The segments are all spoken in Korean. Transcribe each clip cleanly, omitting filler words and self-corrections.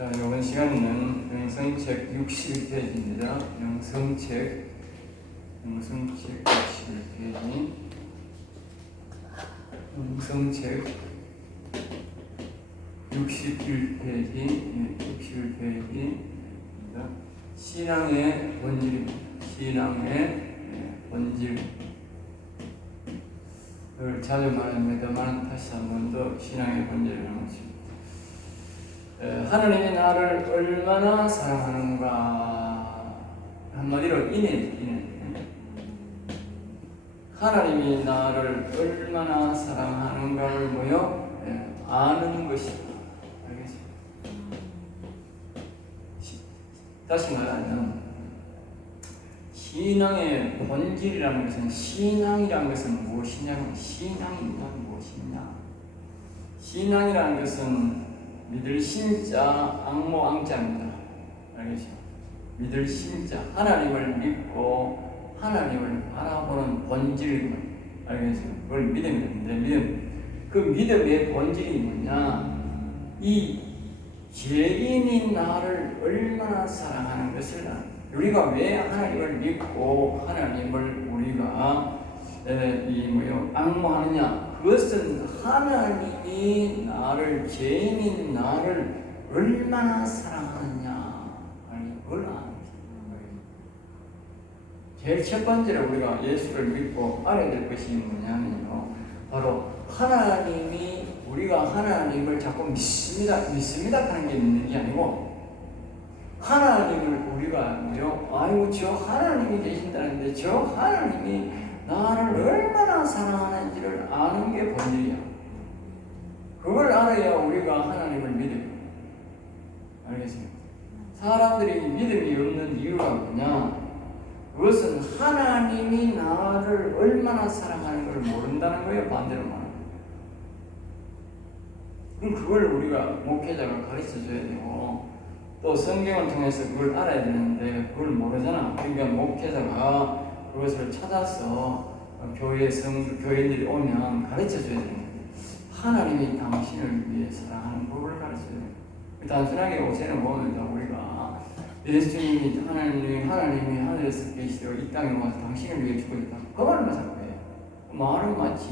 자, 이번 시간에는 영성책 61페이지입니다. 영성책 61페이지. 영성책 61페이지입니다. 신앙의 본질입니다. 신앙의 본질. 을 자주 말합니다만 다시 한 번 더 신앙의 본질을 나누십니다. 하나님이 나를 얼마나 사랑하는가, 한마디로 인해. 하나님이 나를 얼마나 사랑하는가를 아는 것이다. 알겠습니다. 다시 말하면 신앙의 본질이라는 것은, 신앙이라는 것은 무엇이냐면, 신앙이란 무엇이냐? 신앙이라는 것은 믿을 신자, 악모 앙자입니다. 알겠죠? 믿을 신자, 하나님을 믿고 하나님을 바라보는 본질입니다. 알겠죠? 그걸 믿음이라는데, 그 믿음의 본질이 뭐냐? 이 죄인인 나를 얼마나 사랑하는 것을, 우리가 왜 하나님을 믿고 하나님을 우리가 앙모하느냐? 그것은 하나님이 나를, 죄인인 나를 얼마나 사랑하느냐, 그걸 아는 것입니다. 제일 첫 번째로 우리가 예수를 믿고 알아야 될 것이 뭐냐면요, 바로 하나님이, 우리가 하나님을 자꾸 믿습니다 하는 게 믿는 게 아니고, 하나님을 우리가 아이고 저 하나님이 계신다는데 저 하나님이 나를 얼마나 사랑하는지를 아는 게 본질이야. 그걸 알아야 우리가 하나님을 믿어요. 알겠습니까? 사람들이 믿음이 없는 이유가 뭐냐? 그것은 하나님이 나를 얼마나 사랑하는 걸 모른다는 거예요. 반대로 말하면. 그럼 그걸 우리가 목회자가 가르쳐 줘야 되고, 또 성경을 통해서 그걸 알아야 되는데 그걸 모르잖아. 그러니까 목회자가 그것을 찾아서 교인들이 오면 가르쳐줘야 되는 거예요. 하나님이 당신을 위해 사랑하는 법을 가르쳐줘야 돼요. 단순하게 요새는 보면 우리가 예수님이 하나님이 하늘에서 계시고 이 땅에 와서 당신을 위해 죽었다, 그 말만 자꾸 해요. 그 말은 맞지.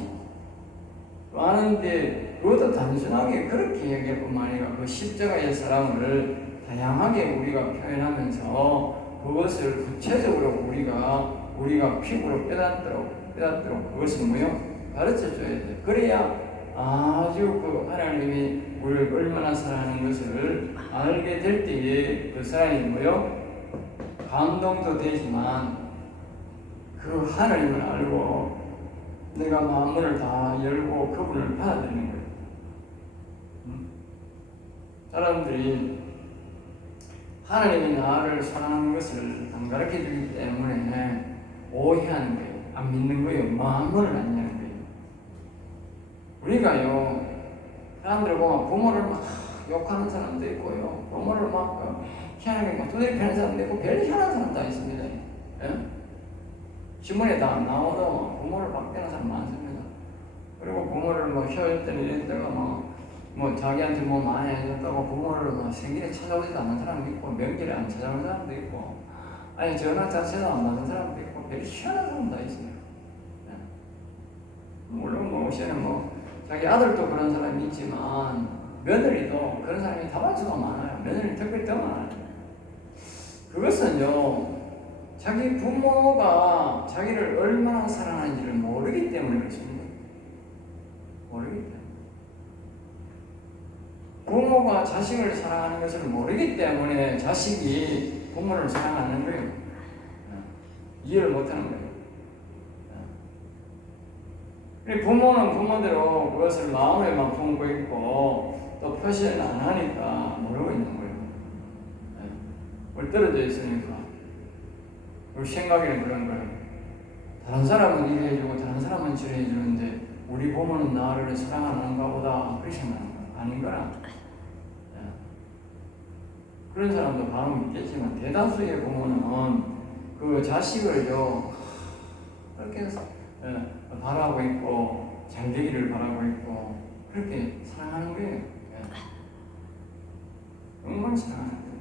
아는데 그것도 단순하게 그렇게 얘기할 뿐만 아니라 그 십자가의 사랑을 다양하게 우리가 표현하면서 그것을 구체적으로 우리가 피부로 깨닫도록 그것을 가르쳐줘야 돼. 그래야 아주 그 하나님이 우리를 얼마나 사랑하는 것을 알게 될 때에 그 사람이 감동도 되지만 그 하나님을 알고 내가 마음을 다 열고 그분을 받아들이는 거예요. 사람들이 하나님이 나를 사랑하는 것을 안 가르쳐 주기 때문에 오해하는 거예요. 안 믿는 거예요. 마음을 안 여는 거예요. 우리가요, 사람들 보면 부모를 막 욕하는 사람도 있고요, 부모를 막 희한하게 두드려 패는 사람도 있고, 별로 희한한 사람도 있습니다. 예? 신문에 다 나오도 부모를 박대는 사람 많습니다. 그리고 부모를 효일 때는 이랬다가 자기한테 많이 해줬다고 부모를 생일에 찾아오지도 않는 사람도 있고, 명절에 안 찾아오는 사람도 있고, 아니 전화 자체도 안 받는 사람도 있고, 별로 희한한 사람도 있어요. 네. 물론 요새는 자기 아들도 그런 사람이 있지만 며느리도 그런 사람이 다반수가 많아요. 며느리 특별히 더 많아요. 그것은요, 자기 부모가 자기를 얼마나 사랑하는지를 모르기 때문에 그렇습니다. 모르기 때문에. 부모가 자식을 사랑하는 것을 모르기 때문에 자식이 부모를 사랑하는 거예요. 이해를 못하는 거예요. 부모는 부모대로 그것을 마음에만 품고 있고 또 표시를 안 하니까 모르고 있는 거예요. 떨어져 있으니까. 우리 생각에는 그런 거예요. 다른 사람은 이래 해주고 다른 사람은 저래 해주는데 우리 부모는 나를 사랑하는가 보다, 그렇게 생각하는 거예요. 아닌 거라. 그런 사람도 바로 있겠지만 대다수의 부모는 그 자식을요 그렇게 바라고 있고 잘 되기를 바라고 있고 그렇게 사랑하는 거예요. 정말 사랑하는 거예요.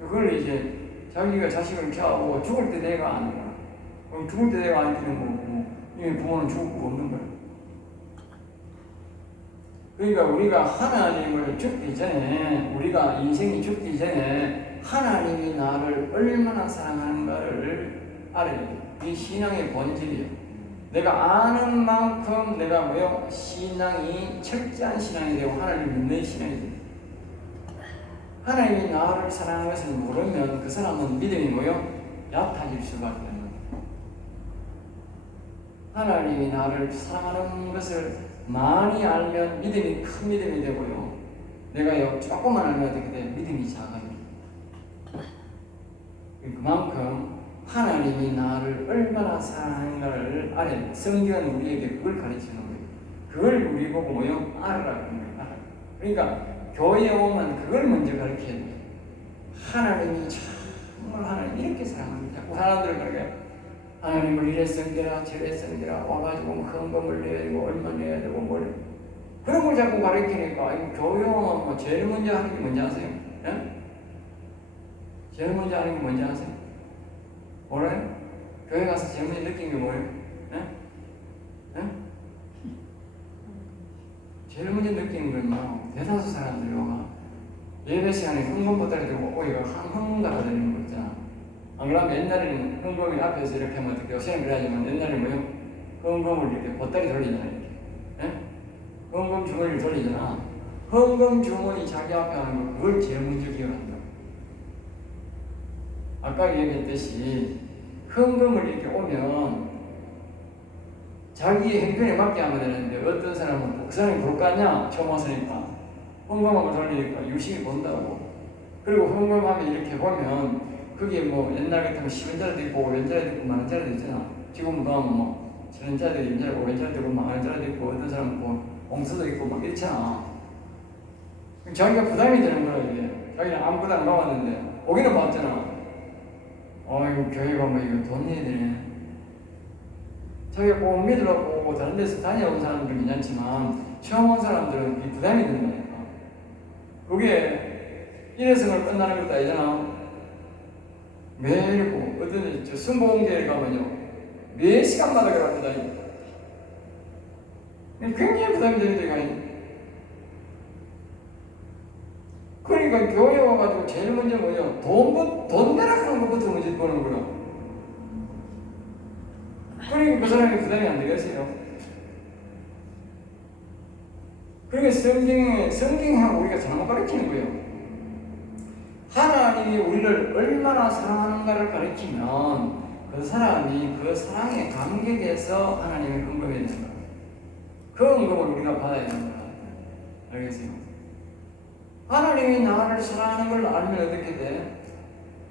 그걸 이제 자기가 자식을 키워하고 죽을 때 내가 아는 거야. 그럼 죽을 때 내가 안 키는 거고, 이 부모는 죽을 거 없는 거야. 그러니까 우리가 하나님을 죽기 전에, 우리가 인생이 죽기 전에 하나님이 나를 얼마나 사랑하는가를 알아야 돼. 이 신앙의 본질이에요. 내가 아는 만큼 내가 뭐요? 신앙이 철저한 신앙이 되고 하나님을 믿는 신앙이 돼요. 하나님이 나를 사랑하는 것을 모르면 그 사람은 믿음이 뭐요? 얕아질 수밖에 없는 거예요. 하나님이 나를 사랑하는 것을 많이 알면 믿음이 큰 믿음이 되고요. 내가 조금만 알면 어떻게 돼? 믿음이 작아요. 그만큼 하나님이 나를 얼마나 사랑하는가를 알아야 돼. 성경은 우리에게 그걸 가르치는 거예요. 그걸 우리 보고 뭐요? 알아라는 거예요. 그러니까 교회에 오면 그걸 먼저 가르쳐야 돼요. 하나님이 정말 하나님 이렇게 사랑합니다. 자꾸 사람들은 그러게 하나님을 이래 섬기라 저래 섬기라 와가지고 헌금을 내야 되고 얼마 내야 되고 뭘 그런 걸 자꾸 가르치니까 이거 교회 오면 뭐 제일 먼저 하는 게 뭔지 아세요? 예? 제일 먼저 하는 게 뭔지 아세요? 몰라요? 교회 가서 제일 먼저 느낀 게 뭐예요? 예? 예? 제일 먼저 느끼는 건요, 대다수 사람들이 와 예배 시간에 헌금 보따리 들고 이거 헌금 갖다 드리는 거 있잖아. 안 그러면 옛날에는 헌금이 앞에서 이렇게 하면 어떻게 요새는 그래야지만 옛날에 뭐요? 헌금을 이렇게 보따리 돌리잖아. 이렇게. 예? 헌금 주머니를 돌리잖아. 헌금 주머니 자기 앞에 하는 거 그걸 제일 먼저 기억한다. 아까 얘기했듯이 헌금을 이렇게 오면 자기의 행편에 맞게 하면 되는데 어떤 사람은 그 사람이 볼 거 아니야? 처음 왔으니까 헌금함을 돌리니까 유심히 본다고. 그리고 헌금하면 이렇게 보면 그게 뭐 옛날 같으면 10원짜리도 있고 5원짜리도 있고 만원짜리도 있잖아. 지금 뭐 1000원짜리도 2원짜리도 5원짜리도 있고 만원짜리도 있고 어떤 사람은 뭐 옹수도 있고 막 이렇잖아. 자기가 부담이 되는 거야 이게. 자기는 아무 부담 안 가봤는데 오기는 봤잖아. 이거 교회 가면 이거 돈 내야 되네. 자기가 꼭 믿으라고 다른 데서 다녀온 사람들은 괜찮지만 처음 온 사람들은 이 부담이 된다니까. 그게 일회성을 끝나는 것도 아니잖아. 매일 고 어떤 저 순복음교회 가면요 4시간마다 그럽니다. 굉장히 부담이 되는 데가 아니. 그러니까 교회 와가지고 제일 먼저 뭐냐 돈 내라 하는 것부터 먼저 보는 거야. 그러니까 그 사람이 부담이 안 되겠어요. 그러니까 성경하고 우리가 잘못 가르치는 거예요. 하나님이 우리를 얼마나 사랑하는가를 가르치면 그 사람이 그 사랑의 감격에서 하나님의 헌금이 되는 거예요. 그 헌금을 우리가 받아야 되는 거예요. 알겠어요? 하나님이 나를 사랑하는 걸 알면 어떻게 돼?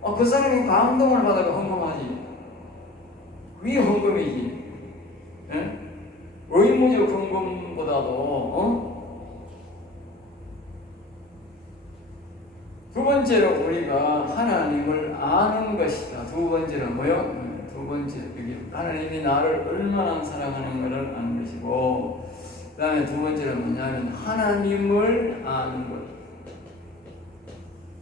그 사람이 감동을 받아가 헌금하지. 그게 헌금이지. 예? 의무적 헌금보다도 두 번째로 우리가 하나님을 아는 것이다. 두 번째는 뭐요? 두 번째 여기 하나님이 나를 얼마나 사랑하는가를 아는 것이고, 그 다음에 두 번째는 뭐냐면 하나님을 아는 것.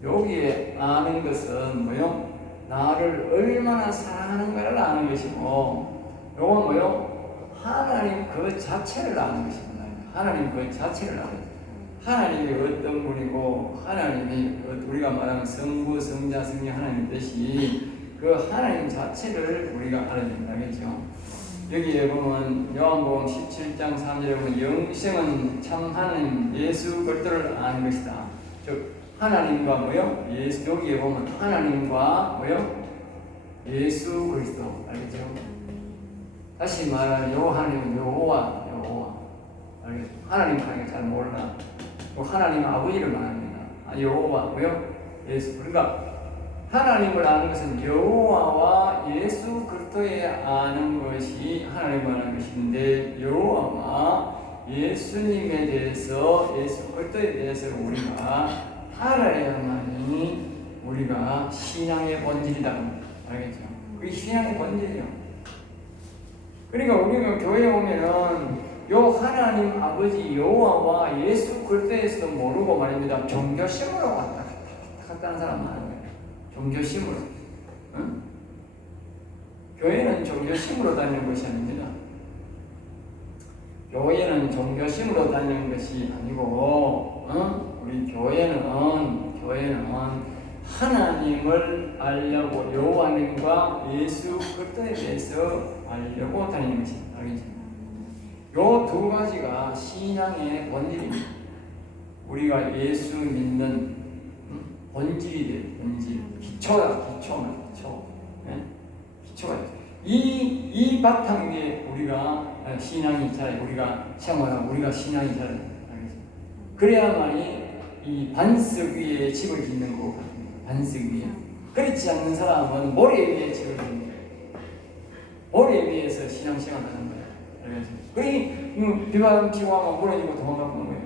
여기에 아는 것은 뭐요? 나를 얼마나 사랑하는가를 아는 것이고, 요건 뭐요? 하나님 그 자체를 아는 것입니다. 하나님 그 자체를 아는 것. 하나님이 어떤 분이고 하나님이 우리가 말하는 성부, 성자, 성령 하나님 뜻이 그 하나님 자체를 우리가 알아야 된다. 알겠죠? 여기에 보면 요한복음 17장 3절에 보면 영생은 참 하나님 예수 그리스도를 아는 것이다. 즉 하나님과 뭐요? 예수. 여기에 보면 하나님과 뭐요? 예수 그리스도. 알겠죠? 다시 말하면 요 하나님은 여호와. 알겠죠? 하나님 하는 게 잘 몰라. 하나님 아버지를 말합니다. 여호와 뭐요? 예수. 그러니까 하나님을 아는 것은 여호와와 예수 그리스도에 아는 것이 하나님을 아는 것인데, 여호와와 예수님에 대해서, 예수 그리스도에 대해서 우리가 알아야만이 우리가 신앙의 본질이다. 알겠죠? 그게 신앙의 본질이요. 그러니까 우리가 교회에 오면은 요 하나님 아버지 여호와와 예수 그리스도에서도 모르고 말입니다. 종교심으로 왔다 갔다. 생각하는 사람 많은 거예요. 종교심으로. 응? 교회는 종교심으로 다니는 것이 아닙니다. 교회는 종교심으로 다니는 것이 아니고, 우리 교회는 하나님을 알려고, 여호와님과 예수 그리스도에 대해서 알려고 다니는 것입니다. 알겠죠? 요 두 가지가 신앙의 본질입니다. 우리가 예수 믿는 본질이 돼요. 본질, 기초다, 기초. 네? 기초가 돼요. 이 바탕 위에 우리가 신앙이 자라요. 우리가 생활하고 우리가 신앙이 자라요. 알겠죠? 그래야만이 이 반석 위에 집을 짓는 것 같아요. 반석 위에. 그렇지 않는 사람은 모래 위에 집을 짓는 거예요. 모래 위에서 신앙생활 하는 거예요. 알겠죠? 그러니 비가 치고 하면 무너지고 도망가는 거예요.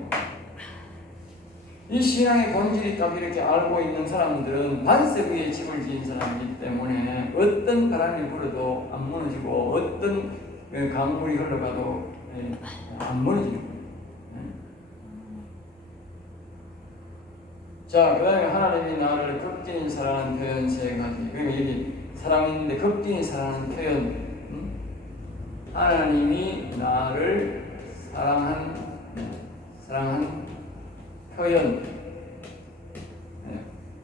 이 신앙의 본질이 딱 이렇게 알고 있는 사람들은 반석 위에 집을 지은 사람이기 때문에 어떤 바람이 불어도 안 무너지고 어떤 강물이 흘러가도 안 무너지는 거예요. 자, 그 다음에 하나님이 나를 극진히 사랑하는 표현 세 가지. 그리고 여기 사랑인데 극진히 사랑하는 표현. 하나님이 나를 사랑한 표현.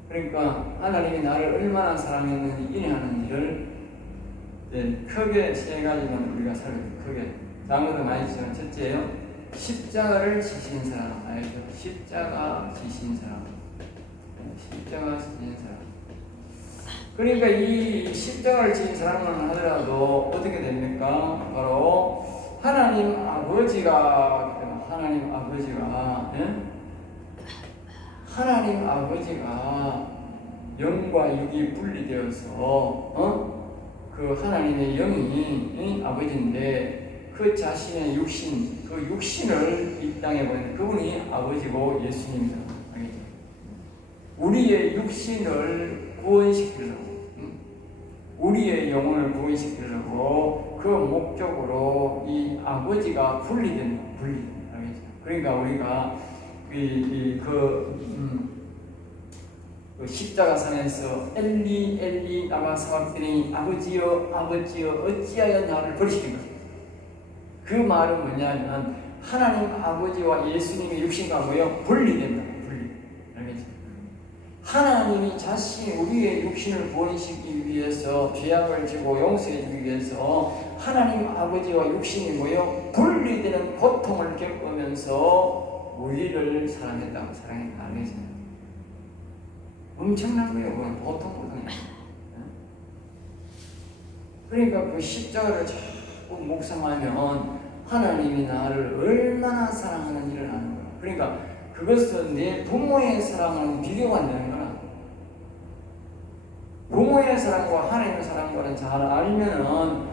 그러니까 하나님이 나를 얼마나 사랑했는지 인해하는지를 크게 세 가지만 우리가 살펴볼게요. 크게. 다음 것도 많이 지금 첫째요. 십자가를 지신 사람. 알죠? 십자가 지신 사람. 십자가 지신 사람. 그러니까 이 십자가를 지신 사람은 하더라도 어떻게 됩니까? 바로 하나님 아버지가 하나님 아버지가 영과 육이 분리되어서 그 하나님의 영이 아버지인데 그 자신의 육신, 그 육신을 이 땅에 보낸 그분이 아버지고 예수님입니다. 알겠죠? 우리의 육신을 구원시키려고, 우리의 영혼을 구원시키려고 그 목적으로 이 아버지가 분리된. 알겠죠? 그러니까 우리가 그 십자가상에서 엘리 라마 사박더니 아버지여 어찌하여 나를 버리시는가? 그 말은 뭐냐면 하나님 아버지와 예수님의 육신과 뭐요? 분리된다. 알겠죠? 하나님이 자신이 우리의 육신을 구원시키기 위해서 죄악을 지고 용서해주기 위해서 하나님 아버지와 육신이 뭐요? 분리되는 고통을 겪으면서 우리를 사랑했다. 알겠죠? 엄청난 거예요. 그건 보통이에요. 그러니까 그 십자가를 자꾸 묵상하면 하나님이 나를 얼마나 사랑하는지를 아는 거야. 그러니까 그것은 내 부모의 사랑은 비교가 안 되는 거야. 부모의 사랑과 하나님의 사랑과는 잘 알면은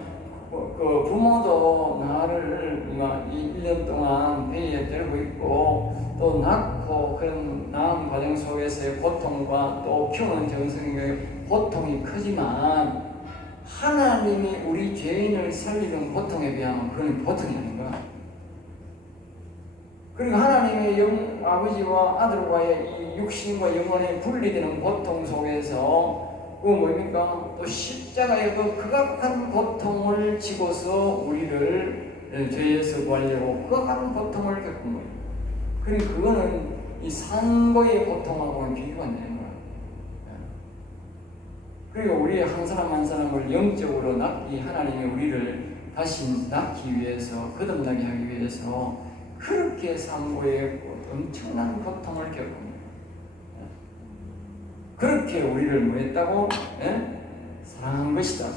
그 부모도 나를 1년 동안 배에 들고 있고 또 낳고 그런 낳은 과정 속에서의 고통과 또 키우는 정성의 고통이 크지만 하나님이 우리 죄인을 살리는 고통에 비하면 그건 보통이 아닌 거야. 그리고 하나님의 아버지와 아들과의 이 육신과 영혼의 분리되는 고통 속에서 그 뭡니까? 또 십자가의 그 극악한 고통을 지고서 우리를 죄에서 구하려고 극악한 고통을 겪은 거예요. 그러니까 그거는 이 산고의 고통하고는 비교가 안 되는 거야. 그리고 우리 한 사람 한 사람을 영적으로 낳기 하나님이 우리를 다시 낳기 위해서 거듭나게 하기 위해서 그렇게 산고의 엄청난 고통을 겪은 그렇게 우리를 뭐 했다고? 사랑한 것이다.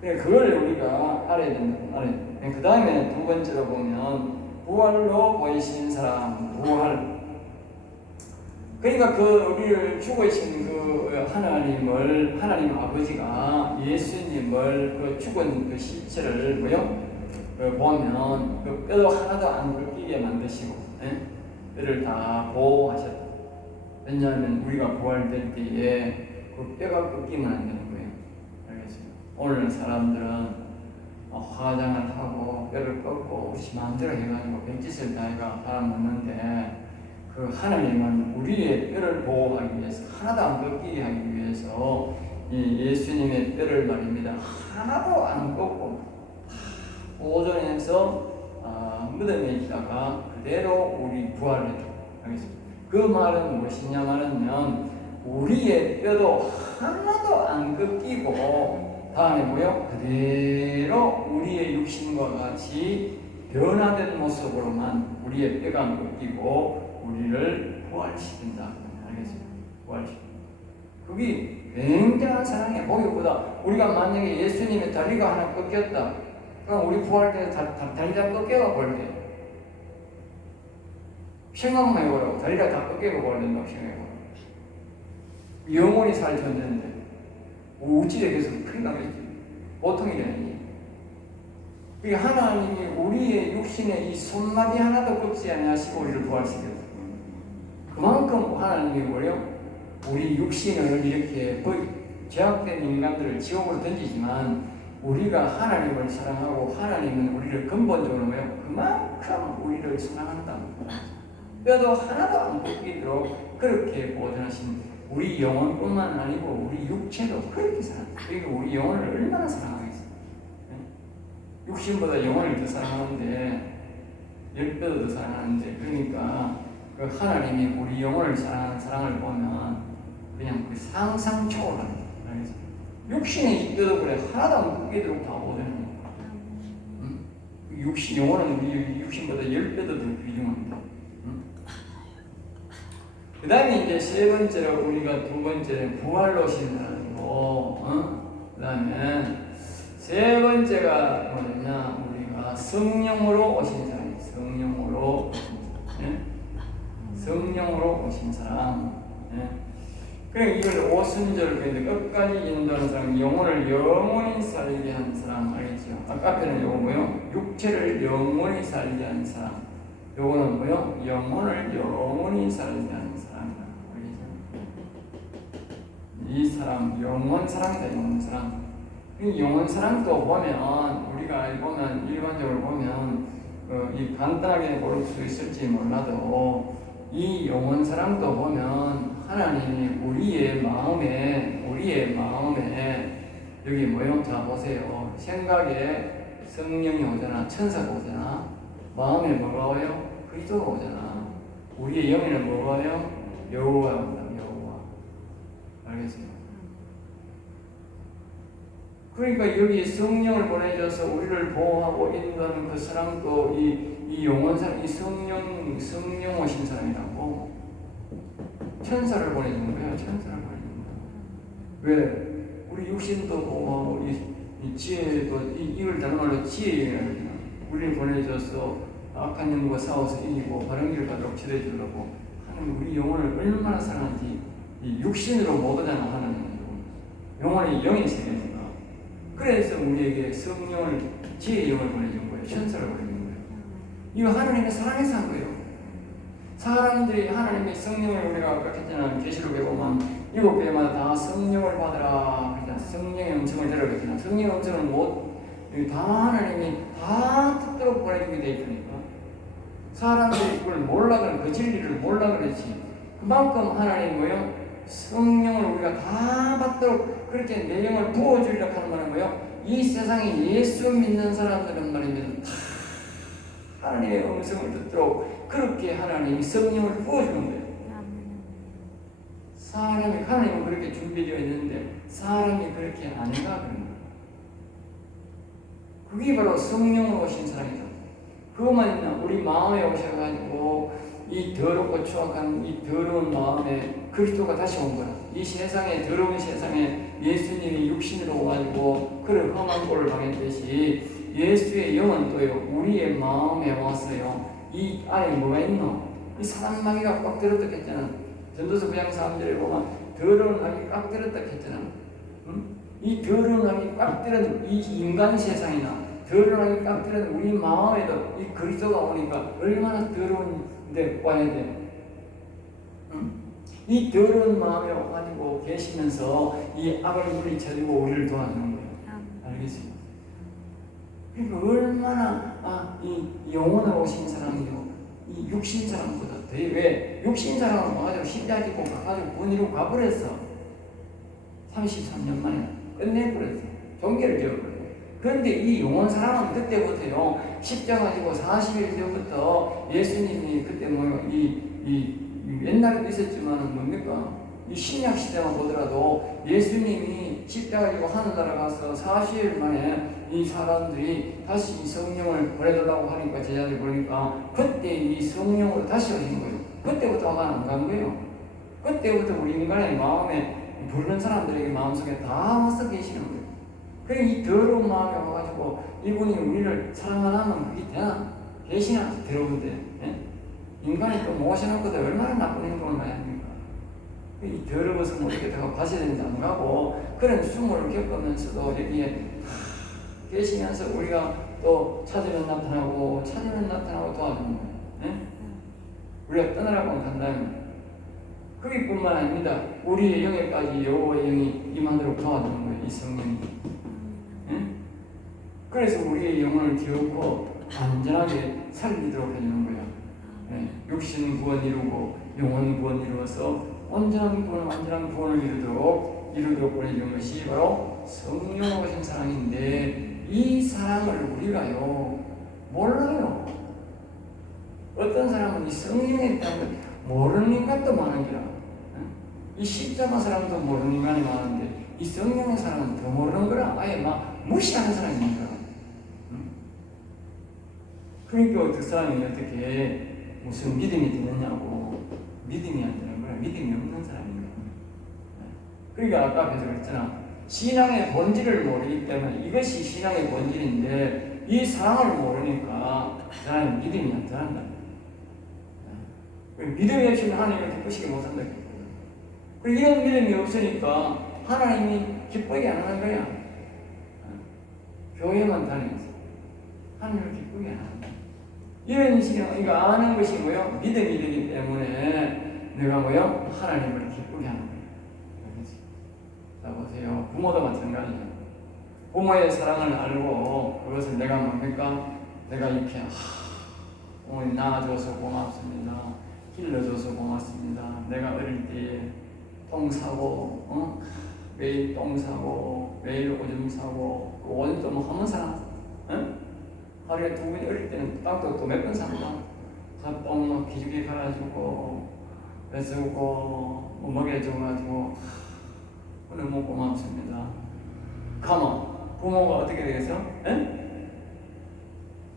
그래, 그걸 우리가 알아야 된다. 그 다음에 두 번째로 보면, 부활로 보이신 사람, 부활. 그러니까 그 우리를 죽으신 그 하나님 아버지가 예수님을 그 죽은 그 시체를 보면 그 뼈도 하나도 안 굵히게 만드시고, 뼈를 다 보호하셨다. 왜냐하면 우리가 부활될 때에 그 뼈가 꺾이면 안 되는 거예요. 알겠어요? 오늘 사람들은 화장을 하고 뼈를 꺾고 우리 마음대로 해가지고 별짓을 다 해가 팔아먹는데 그 하나님은 우리의 뼈를 영혼을 보호하기 위해서, 하나도 안 꺾이게 하기 위해서 이 예수님의 뼈를 말입니다. 하나도 안 꺾고 보존해서 무덤에 있다가 그대로 우리 부활을 하겠습니다. 그 말은 무엇이냐면요, 우리의 뼈도 하나도 안 꺾이고 다음에 뭐요? 그대로 우리의 육신과 같이 변화된 모습으로만 우리의 뼈가 안 꺾이고 우리를 부활시킨다. 알겠습니다? 부활시킨다. 그게 굉장한 사랑이에요. 거기보다 우리가 만약에 예수님의 다리가 하나 꺾였다, 그럼 우리 부활 때 다리가 꺾여가 버려요. 생각만 해보라고. 다리가 다 꺾여가 버린다고 생각해보라고. 영원히 살 존재인데 우찌에 계속 큰일 나겠지. 보통이 아니에요. 그게 하나님이 우리의 육신에 이 손마디 하나도 꺾지 아니하시고 우리를 부활시켰어요. 그만큼 하나님이 뭐래요? 우리 육신을 이렇게 죄악된 인간들을 지옥으로 던지지만 우리가 하나님을 사랑하고 하나님은 우리를 근본적으로 뭐예요? 그만큼 우리를 사랑한다. 뼈도 하나도 안 꺾이도록 그렇게 보존하신 우리 영혼뿐만 아니고 우리 육체도 그렇게 사랑합니다. 그러니까 우리 영혼을 얼마나 사랑하겠어요? 육신보다 영혼을 더 사랑하는데 10배도 더 사랑하는데, 그러니까 그 하나님이 우리 영혼을 사랑하는 사랑을 보면 그냥 그 상상 초월합니다. 육신의 뼈도 그래 하나도 안 꺾이도록 다 보존합니다. 영혼은 우리 육신보다 10배도 더 귀중합니다. 그 다음에 이제 세 번째로 우리가 두 번째는 부활로 오신 사람이고, 그 다음에 세 번째가 뭐냐, 우리가 성령으로 오신 사람이에요. 성령으로 성령으로 오신 사람. 그래, 이걸 오순절 근데 끝까지 인도하는 사람, 영혼을 영원히 살게 한 사람 알겠죠? 아까 앞에는 요거 뭐요? 육체를 영원히 살게 한 사람. 요거는 뭐요? 영혼을 영원히 살게 한 사람이다. 알겠죠? 이 사람 영원 사람이다. 영원 사람. 이 영원 사람도 보면 우리가 보면 일반적으로 보면 이 간단하게 볼 수 있을지 몰라도 이 영원 사랑도 보면 하나님이 우리의 마음에 여기 뭐요? 자 보세요. 생각에 성령이 오잖아, 천사가 오잖아, 마음에 뭐가 와요? 그리스도가 오잖아. 우리의 영에는 뭐가 와요? 여호와가 온다. 여호와. 알겠어요? 그러니까 여기 성령을 보내줘서 우리를 보호하고 인도하는 그 사람도 이 영원사람, 이 성령 오신 사람이라고 천사를 보내주는 거예요. 천사를 보내주는 거예요. 왜? 우리 육신도 보호하고 이 지혜도 이걸 다른 말로 지혜예요. 우리를 보내줘서 악한 영과 싸워서 이기고 바른 길을 가도록 지도해주려고 하는 우리 영혼을 얼마나 사랑하는지 이 육신으로 못 오잖아. 하나님은 영혼이 영의 세계니까. 그래서 우리에게 성령을, 지혜의 영을 보내준 거예요. 천사를 보내준 거예요. 이거 하나님의 사랑에서 한 거예요. 사람들이 하나님의 성령을, 우리가 아까 했잖아. 계시록에 보면 7배마다 다 성령을 받으라 그랬잖아. 성령의 음성을 들으라 그랬잖아. 성령의 음성을 다 하나님이 다 듣도록 보내주게 돼 있으니까 사람들이 그걸 몰라 그러면 그 진리를 몰라 그랬지. 그만큼 하나님 뭐예요? 성령을 우리가 다 받도록 그렇게 내 영을 부어주리라 하는 말은 뭐예요? 이 세상에 예수 믿는 사람들은 말입니다. 다 하나님의 음성을 듣도록 그렇게 하나님이 성령을 부어주는 거예요. 사람이, 하나님은 그렇게 준비되어 있는데 사람이 그렇게 안 가 그런 거예요. 그게 바로 성령으로 오신 사람이다. 그것만 있나? 우리 마음에 오셔가지고 이 더럽고 추악한 이 더러운 마음에 그리스도가 다시 온 거야. 이 세상에, 더러운 세상에 예수님이 육신으로 오가지고 그런 험한 꼴을 당했듯이 예수의 영은 또요 우리의 마음에 왔어요. 이 안에 뭐가 있노? 이 사람 마귀가 꽉 들었다 했잖아. 전도서 그냥 사람들을 보면 더러운 마귀 꽉 들었다 했잖아. 응? 이 더러운 마귀 꽉 들은 이 인간 세상이나 더러운 마귀 꽉 들은 우리 마음에도 이 그리스도가 오니까 얼마나 더러운데 와야 돼. 응? 이 더러운 마음에 와가지고 계시면서 이 악을 물리쳐주고 우리를 도와주는 거예요. 알겠습니까? 그러니까 얼마나 이 영혼을 오신 사람이요. 이 육신 사람보다 더. 왜? 육신 사람은 와가지고 신자 짓고 가가지고 군의로 가버렸어. 33년 만에 끝내버렸어. 종교를 지어버렸어. 그런데 이 영혼 사람은 그때부터요, 십자가 지고 40일 전부터 예수님이 그때 옛날에도 있었지만은 뭡니까? 이 신약 시대만 보더라도 예수님이 십자가 지고 하늘나라 가서 40일 만에 이 사람들이 다시 이 성령을 보내달라고 하니까 제자들이 보니까 그때 이 성령으로 다시 오신 거예요. 그때부터 안 간 거예요. 그때부터 우리 인간의 마음에 부르는 사람들에게 마음속에 다 와서 계시는 거예요. 그래 이 더러운 마음이 와가지고 이분이 우리를 사랑 안 하면 그게 되나? 계시나? 더러운데. 예? 인간이 또 모셔놓고도 얼마나 나쁜 행동을 많이 합니까? 이 더러워서 뭐 이렇게 다 가셔야 되는지 안 가고 그런 숨을 겪으면서도 여기에 계시면서 우리가 또 찾으면 나타나고 도와주는 거예요. 예? 우리가 떠나라고 간다면 거기뿐만 아닙니다. 우리의 영에까지 여호와의 영이 임하도록 도와주는 거예요. 이 성령이. 예? 그래서 우리의 영혼을 기울고 안전하게 살리도록 해주는 거예요. 예? 육신 구원 이루고 영혼 구원 이루어서 완전한 구원을 이루도록 보내주는 것이 바로 성령 오신 사랑인데, 이 사랑을 우리가요 몰라요. 어떤 사람은 이 성령에 있다는 모르는 인간도 많은 거라. 이 십자가 사람도 모르는 인간이 많은데 이 성령의 사람은 더 모르는 거라. 아예 막 무시하는 사람이 있는 거야. 그러니까 어떤 사람이 어떻게 무슨 믿음이 되느냐고. 믿음이 안 되는 거야. 믿음이 없는 사람인 거야. 그러니까 아까 앞에서 그랬잖아. 신앙의 본질을 모르기 때문에 이것이 신앙의 본질인데 이 사랑을 모르니까 그 사람은 믿음이 안 된다. 믿음이 없으면 하나님을 기쁘시게 못한다. 그리고 이런 믿음이 없으니까 하나님이 기쁘게 안 하는 거야. 교회만 다니면서 하나님을 기쁘게 안 한다. 이런 식으로 이거 아는 것이 뭐요? 믿음이 되기 때문에 내가 뭐요? 하나님을 기쁘게 하는 거예요. 자 보세요. 부모도 마찬가지예요. 부모의 사랑을 알고 그것을 내가 뭡니까? 내가 이렇게 어머니 낳아줘서 고맙습니다. 길러줘서 고맙습니다. 내가 어릴 때 똥 사고, 매일 똥 사고, 매일 오줌 사고, 그 오줌 또 뭐 한 번 사나? 하루에 2번, 어릴 때는 땅도 또 몇 번 삽니다. 똥 막 기죽이 갈아주고, 뺏어오고, 뭐 먹여줘가지고, 너무 고맙습니다. 가만, 부모가 어떻게 되겠어?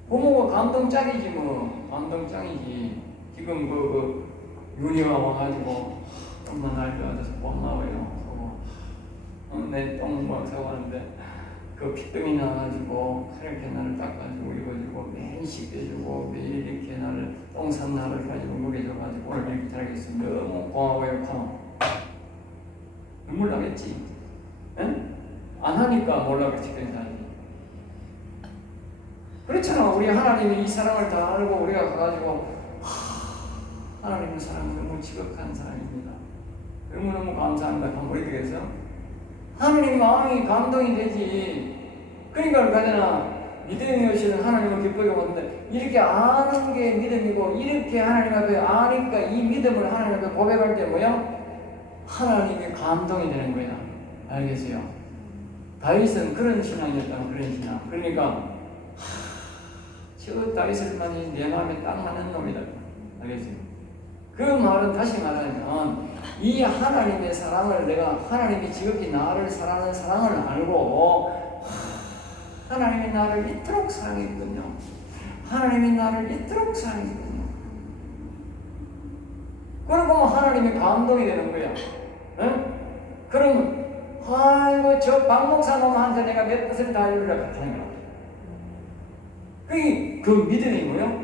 부모가 감동짱이지 뭐, 감동짱이지. 지금 윤희가 와가지고 엄마 날 좋아져서 고마워요. 내 똥 뭐 사고하는데 그 피똥이 나가지고 이렇게 나를 닦아주고 입어주고 매일 씻겨주고 매일 이렇게 나를 똥 산 나를 가지고 먹여줘가지고 오늘 이렇게 잘하겠습니다. 너무 고마워요. 가만. 눈물 나겠지? 안 하니까 몰라 그렇지. 그렇잖아. 우리 하나님이 이 사랑을 다 알고 우리가 가가지고 하나님의 사랑은 너무 지극한 사랑입니다. 너무너무 감사합니다. 하면 우리 되겠어? 하나님 마음이 감동이 되지. 그러니까 가잖아. 믿음이 없이는 하나님을 기쁘게 못한다. 이렇게 아는 게 믿음이고 이렇게 하나님 앞에 아니까 이 믿음을 하나님 앞에 고백할 때 뭐야? 하나님이 감동이 되는 거야. 알겠어요? 다윗은 그런 신앙이었다는 그런 신앙. 그러니까 저 다윗을만이 내 마음에 딱 맞는 놈이다. 알겠어요? 그 말은 다시 말하면 이 하나님의 사랑을 내가 하나님이 지극히 나를 사랑하는 사랑을 알고 하나님이 나를 이토록 사랑했군요. 하나님이 나를 이토록 사랑했군요. 그러고 하나님이 감동이 되는 거야. 그럼 아이고 저 박목사 놈한테 내가 몇 뜻을 다 이루려 같은 거야. 그 믿음이 뭐요?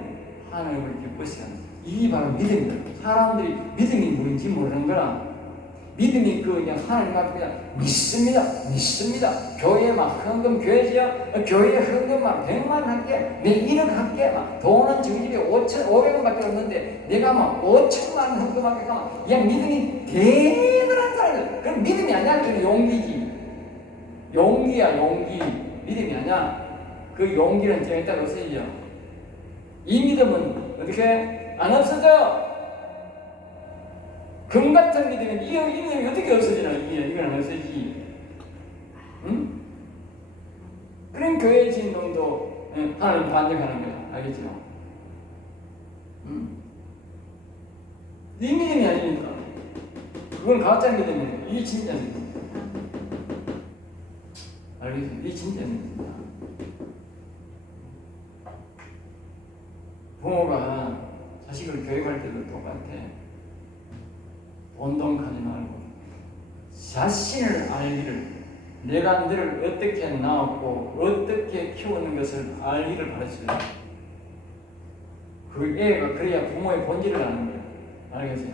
하나님을 기쁘시게 하는 거야. 이게 바로 믿음이다. 사람들이 믿음이 뭔지 모르는 거라. 믿음이 그냥 하나님 앞에 그냥 믿습니다. 교회 막 헌금 교회지요. 교회 헌금 막 100만 할게, 내 1억 할게, 막 돈은 저희 집에 5,500원밖에 없는데 내가 막 5천만 헌금하게 가면 그냥 믿음이 대단한 사람들. 그럼 믿음이 아니야. 그건 용기지. 용기야 용기. 믿음이 아니야. 그 용기는 좀 이따 없어지죠. 이 믿음은 어떻게? 안 없어져. 금 같은 믿음은 이 믿음이 어떻게 없어지나? 이건 안 없어지지. 응? 그런 교회 진동도 하나님 반증하는 거야. 알겠죠? 응? 네 믿음이 아닙니까? 그건 가짜 믿음이에요. 이게 진짜 믿음. 알겠죠? 이게 진짜 믿음이야. 부모가 자식을 교육할 때도 똑같아. 돈동하지 말고 자신을 알기를, 내가 너를 어떻게 낳았고 어떻게 키우는 것을 알기를 가르쳐요. 그 애가 그래야 부모의 본질을 아는 거야. 알겠어요?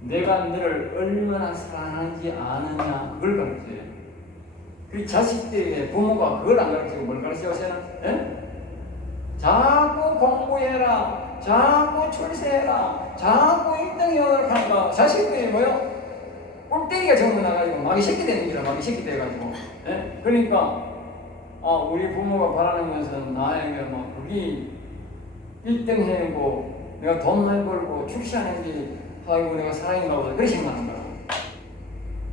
내가 너를 얼마나 사랑하는지 아느냐, 그걸 가르쳐요. 그 자식들에게 부모가 그걸 안 가르치고 뭘 가르쳐요? 자꾸 공부해라, 자꾸 출세해라, 자꾸 1등이어라 하니까 자식들이 뭐요? 꼴대기가 전부 나가지고 마귀 새끼 되는 거라. 마귀 새끼 돼가지고. 예? 그러니까 우리 부모가 바라는 것은 나에게 막 그게 1등 해고 내가 돈 많이 벌고 출세하는 게 아이고 내가 사랑인가 보다 그렇게 생각하는 거야.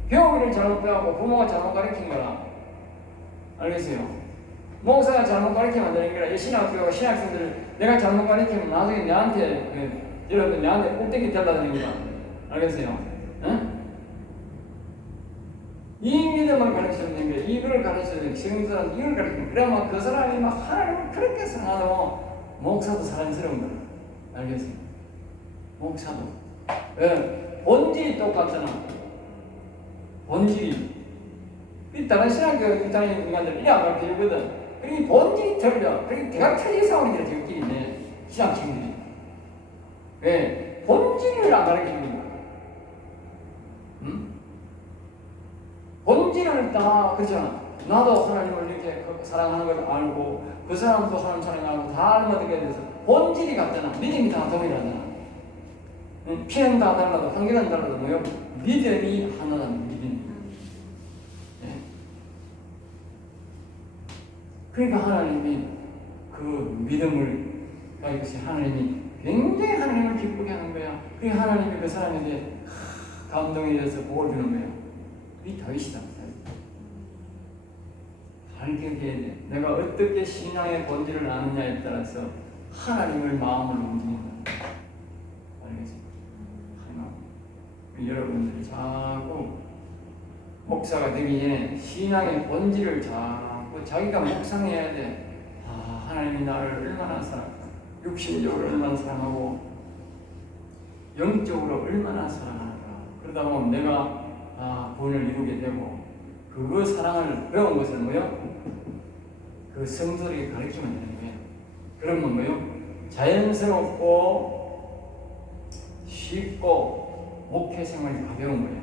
배우기를 잘못 배우고 부모가 잘못 가르친 거라. 알겠어요? 목사가 잘못 가르치면 안 되는 거라. 신학교가 신학생들 내가 잘못 가르치면 나중에 내한테 여러분들 내한테 꼭대기 달라드는 거야. 알겠어요? 응? 이 믿음을 가르치는 게 이걸 가르치는 지금처럼 이걸 가르치는 그러면 그 사람이 막 하나님을 그렇게 사랑하고 목사도 사랑스러운 거야. 알겠어요? 목사도 본질이 똑같잖아. 본질이 이 다른 신학교 다니는 인간들 이래 안 가르쳐주거든. 그러니 본질이 틀려. 그러니 대학 터지게 싸우는 게 저희끼리네. 신학생들이. 왜? 본질을 안 가르쳐주는 거야. 응? 본질을 다 그렇잖아. 나도 하나님을 이렇게 사랑하는 걸 알고 그 사람도 하나님 사랑하고 다 알면 어떻게 돼서 본질이 같잖아. 믿음이 다 동일하잖아. 피는 다 달라도 환경은 달라도 뭐요? 믿음이 하나다. 믿음. 네. 그러니까 하나님이 그 믿음을 이것이 하나님이 굉장히 하나님을 기쁘게 하는 거야. 그러니까 하나님이 그 사람에게 감동이 돼서 복을 주는 거야. 이 다윗이다. 알게 돼. 내가 어떻게 신앙의 본질을 아느냐에 따라서 하나님을 마음을 움직인다. 알겠습니까? 여러분들이 자꾸 목사가 되기 전에 신앙의 본질을 자꾸 자기가 묵상해야 돼. 하나님이 나를 얼마나 사랑하고 육신적으로 얼마나 사랑하고 영적으로 얼마나 사랑하는가. 그러다 보면 내가 구원을 이루게 되고 그 사랑을 배운 것을 뭐요? 그 성도에게 가르치면 되는 거예요. 그러면 뭐요? 자연스럽고 쉽고 목회 생활이 가벼운 거예요.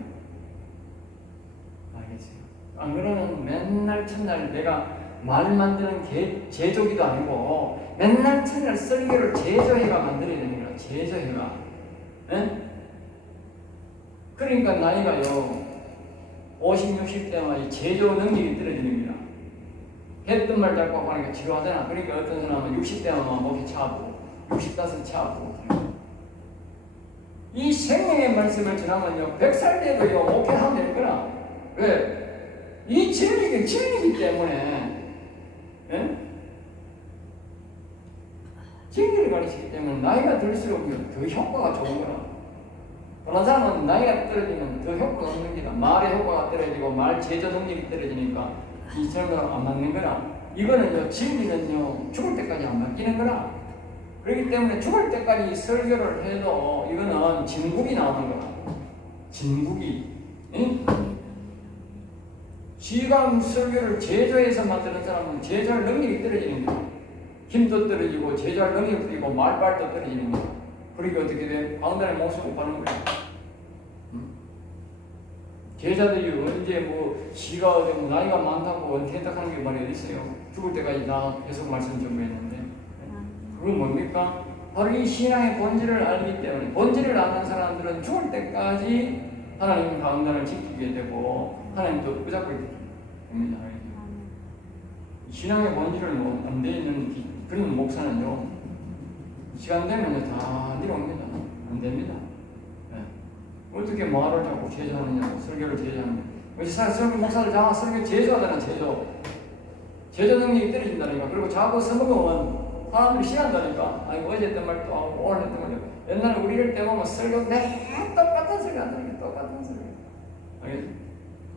알겠어요? 안 그러면 맨날 첫날 내가 말 만드는 제조기도 아니고 맨날 첫날 설교를 제조해가 만들어야 되는 거야. 제조해가. 에? 그러니까 나이가요 50, 60대만 제조 능력이 떨어지는 거야. 했던 말 잘 꼭 하니까 지루하잖아. 그러니까 어떤 사람은 60대만 목에 차고 65 차고 이 생명의 말씀을 전하면요 100살 때도요 목회하면 될 거라. 왜? 이 진리이기 때문에 진리를 가르치기 때문에 나이가 들수록 더 효과가 좋은 거라. 어느 사람은 나이가 떨어지면 더 효과가 없는 게다. 말의 효과가 떨어지고 말 제조 능력이 떨어지니까 이 사람들은 안 맞는 거라. 이거는요 진리는요 죽을 때까지 안 바뀌는 거라. 그렇기 때문에 죽을 때까지 설교를 해도 이거는 진국이 나오는 거라. 진국이. 응? 지금 설교를 제조해서 만드는 사람은 제조할 능력이 떨어지는 거야. 힘도 떨어지고 제조할 능력이 떨어지고 말발도 떨어지는 거야. 그러니까 어떻게 돼? 강단에 목숨 못 가는 거야. 제자들이 언제 지가 나이가 많다고 은퇴했다는 게 말이 어디 있어요? 죽을 때까지 나 계속 말씀 전부했는데 그건 뭡니까? 바로 이 신앙의 본질을 알기 때문에 본질을 아는 사람들은 죽을 때까지 하나님 강단을 지키게 되고 하나님도 붙잡고 있게 됩니다. 신앙의 본질을 안 돼 있는 그런 목사는요 시간 되면 다 내려옵니다. 안 됩니다. 네. 어떻게 말을 자꾸 제조하느냐고, 설교를 제조하느냐. 설교 목사들 다 설교 제조하잖아, 제조 능력이 떨어진다니까. 그리고 자꾸 써먹으면 사람들이 싫어한다니까. 아이고, 어제 했던 말도 하고, 오늘 했던 말도 하고. 옛날에 우리를 때보면 설교 똑같은 설교 한다니까, 똑같은 설교. 알겠지?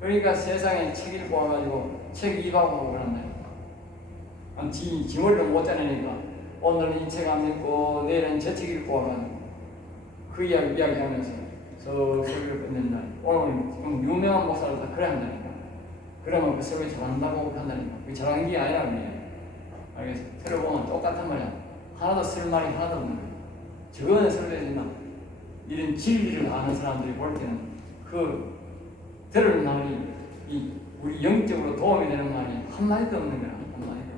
그러니까 세상에 책 읽고 와가지고 책 입하고 그런다니까. 지 머리를 못 짜내니까 오늘은 이 책 안 읽고 내일은 저 책 읽고 와가지고 그 이야기하면서 설교를 끝낸다. 오늘 지금 유명한 목사들 다 그래 한다니까. 그러면 그 설교 잘한다고 한다니까. 그게 잘하는 게 아니라 그래요. 알겠어? 들어보면 똑같은 말이야. 하나도 쓸 말이 하나도 없는 거야. 저거는 설교지만 이런 진리를 아는 사람들이 볼 때는 그 들을 말이 우리 영적으로 도움이 되는 말이 한마디도 없는 거야. 한마디도.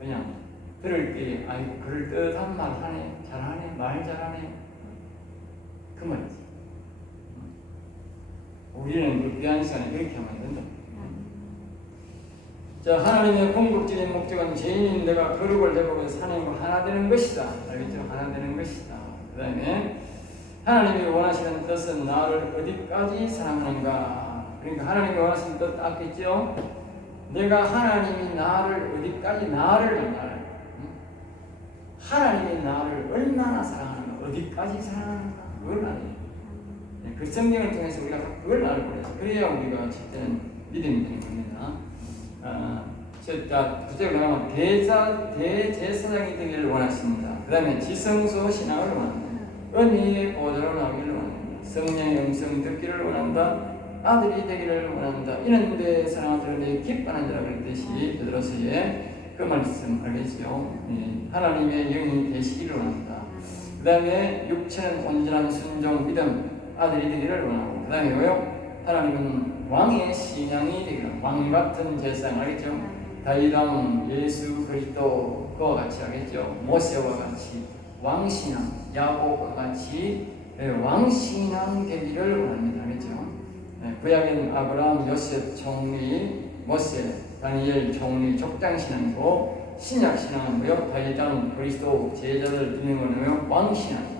그냥 들을 때 아이고 그럴듯한 말 하네, 잘하네, 말 잘하네, 그 말이지. 우리는 그 귀한 시간에 그렇게 하면 안 된다. 자, 하나님의 궁극적인 목적은 죄인인 내가 거룩을 되보면서 하나님과 하나 되는 것이다. 알겠죠? 하나 되는 것이다. 그 다음에 하나님이 원하시는 뜻은 나를 어디까지 사랑하는가. 그러니까 하나님이 원하시는 뜻 아겠죠? 내가 하나님이 나를 어디까지 하나님이 나를 얼마나 사랑하는가, 어디까지 사랑하는가, 그걸 알아요. 그 성경을 통해서 우리가 그걸 알고 그래서 그래야 우리가 진짜는 믿음이 되는 겁니다. 자, 구절을 가면 대제사장이 되기를 원하십니다. 그 다음에 지성소 신앙을 원한다. 은혜의 보좌로 나오기를 원한다. 성령의 음성 듣기를 원한다. 아들이 되기를 원한다. 이런 데 사랑을 드러내 기뻐하는 자라 그랬듯이 베드로서의 그 말씀 알겠죠? 하나님의 영이 되시기를 원한다. 그 다음에 육체는 온전한 순종 믿음 아들이 되기를 원하고, 그 다음에 뭐요? 하나님은 왕의 신앙이 되기를, 왕 같은 제사장 알겠죠? 다윗왕 예수 그리스도 그와 같이 하겠죠? 모세와 같이 왕신앙, 야곱과 같이 왕신앙 되기를 원합니다. 알겠죠? 구약에는 아브라함, 요셉, 총리, 모세, 다니엘, 총리, 족장신앙이고, 신약신앙은 뭐요? 다윗왕 그리스도 제자들 있는 거는 왕신앙.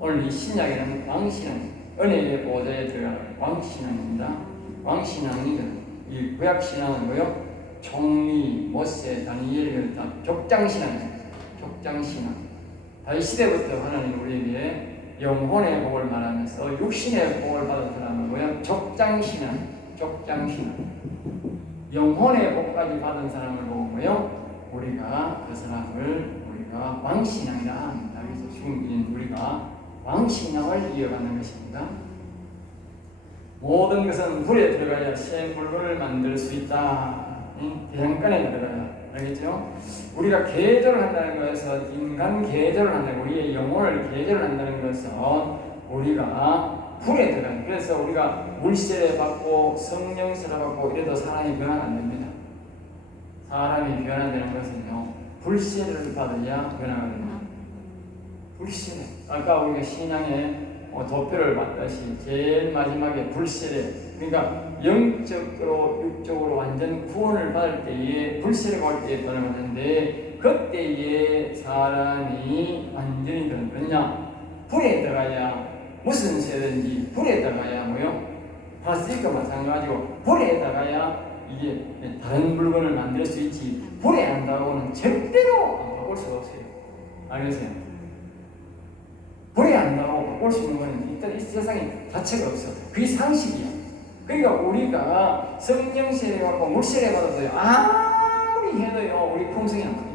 오늘 이 신약에는 왕신앙, 은혜의 보좌에 들어가는 왕신앙입니다. 왕신앙이거든. 이 구약신앙은 뭐요? 총리, 모세, 다니엘, 다 족장신앙입니다. 족장신앙. 다윗 시대부터 하나님 우리에게 영혼의 복을 말하면서 육신의 복을 받은 사람은 뭐야? 족장신앙. 영혼의 복까지 받은 사람을 보고 뭐요? 우리가 그 사람을 우리가 왕신앙이라 합니다. 그래서 지금 우리가 왕신앙을 이어가는 것입니다. 모든 것은 불에 들어가야 새 물건을 만들 수 있다. 대장간에 들어가야. 알겠죠? 우리가 계절을 한다는 것은 인간 계절을 한다는, 우리의 영혼을 계절을 한다는 것은 우리가 불에 들어가요. 그래서 우리가 물세례 받고 성령세례 받고 이래도 사람이 변화가 안 됩니다. 사람이 변화되는 것은요, 불세례를 받아야 변화가 됩니다. 불세례. 아까 우리가 신앙에 도표를 봤다시 제일 마지막에 불세례. 그러니까 영적으로 육적으로 완전 구원을 받을 때에 불세례가 올 때에 변화가 되는데, 그때에 사람이 완전히 변하느냐? 불에 들어가야 무슨 세든지 불에 들어가야 뭐요? 플라스틱과 마찬가지고 불에 들어가야 이게 다른 물건을 만들 수 있지, 불에 안 들어가고는 절대로 바꿀 수가 없어요. 알겠어요? 불에 안 들어가고 바꿀 수 있는 거는 일단 이 세상에 자체가 없어. 그게 상식이야. 그러니까 우리가 성령 세례 받고 물 세례 받아서요, 아무리 해도요 우리 품성이 안 바뀝니다.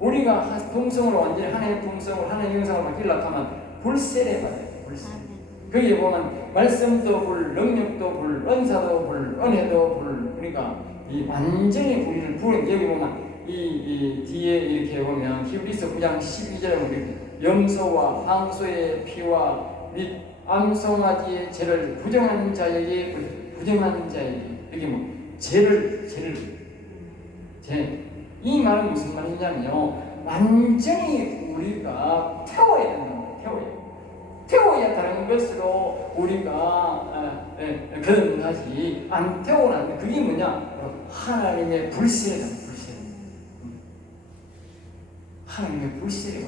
우리가 품성으로 완전히 하나님의 품성으로 하나님의 형상으로 바뀌려고 하면 불세례 받아요. 불세례. 거기에 보면 말씀도 불, 능력도 불, 은사도 불, 은혜도 불. 그러니까 이 완전히 우리를 부른, 여기 보면 이 뒤에 이렇게 보면 히브리서 9장 12절에 보면 염소와 황소의 피와 및 암송아지의 죄를 부정한 자에게 여기 뭐 이 말은 무슨 말이냐면요, 완전히 우리가 태워야 된다는 거예요. 태워야 다른 것으로 우리가 거듭나지, 안 태워나는 그게 뭐냐? 하나님의 불세례다. 하나님의 불세례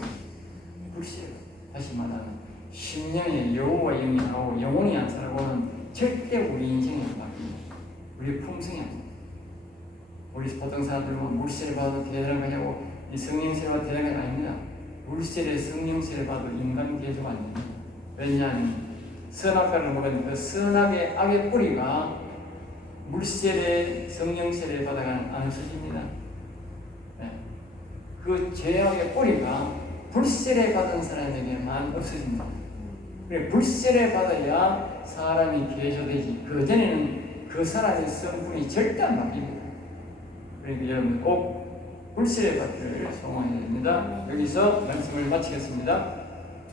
불세례 다시 말하면 심령의 여호와 영이 하고 영혼이 안 살아고는 절대 우리 인생이 바뀝니다. 우리 품성이 아닙니다. 우리 보통 사람들은 물세례 받아도 대단한 거냐고 이 성령세례 받아도 대단한 건 아닙니다. 물세례 성령세례 받아도 인간 개조가 아닙니다. 왜냐하면 선악과를 먹은 그 선악의 악의 뿌리가 물세례 성령세례 받아가는 안 없어집니다. 네. 그 죄악의 뿌리가 불세례 받은 사람에게만 없어집니다. 그래 불세례 받아야 사람이 개조되지. 그 전에는 그 사람의 성품이 절대 안 바뀝니다. 그러니까 여러분 꼭 불세례 받기를 소망해야 됩니다. 여기서 말씀을 마치겠습니다.